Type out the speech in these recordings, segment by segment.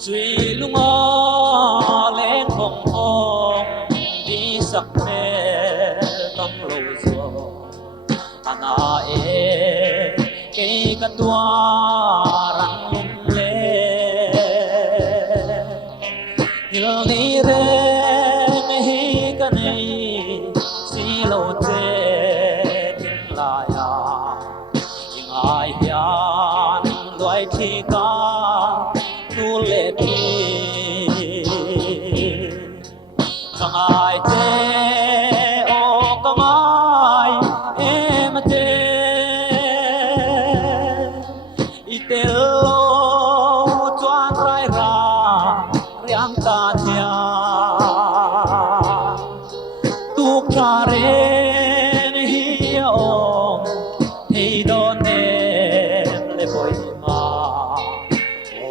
suy lung o lên hồng hồng đi sắc mê tâm lâu rồi ana e cây cát tua răng lung lên nhiều ni re hi cái này si lâu thế tin lại à nhưng ai hiền loài thi ca tu lệ thi chẳng ai thế ô có ai em thế ite lo chuan rai ra riang ta thia tu ca re hi om hi don em le boy ma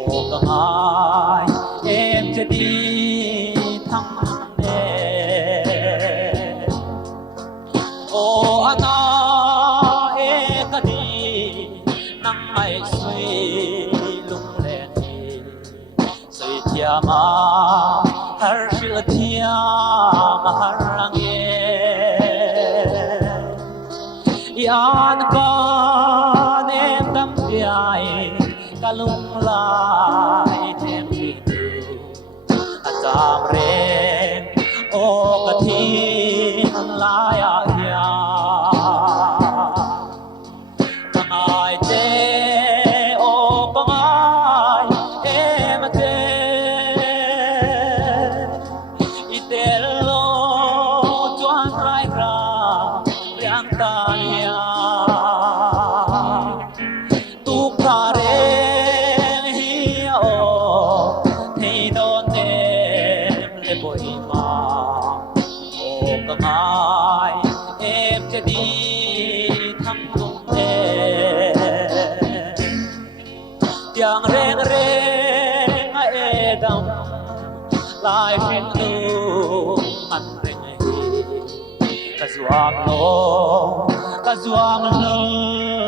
ô có ai em sẽ đi thăm em ô anh e ka đi nắng mai suy lung lên suy thia ma har shil thia ma har nghe yan con em đắm piai ca lung lai thêm đi tu chạm ren ô ca thi lai à ya càng ai thế ô càng ai em thế ite lo chuan rai ra riang ta ya tu ca re hi o thì đón em lên bồi mà ô càng ai em sẽ đi thăm cùng em tiếng reng reng e đam lại phiền tu ăn reng hi ka zuam lo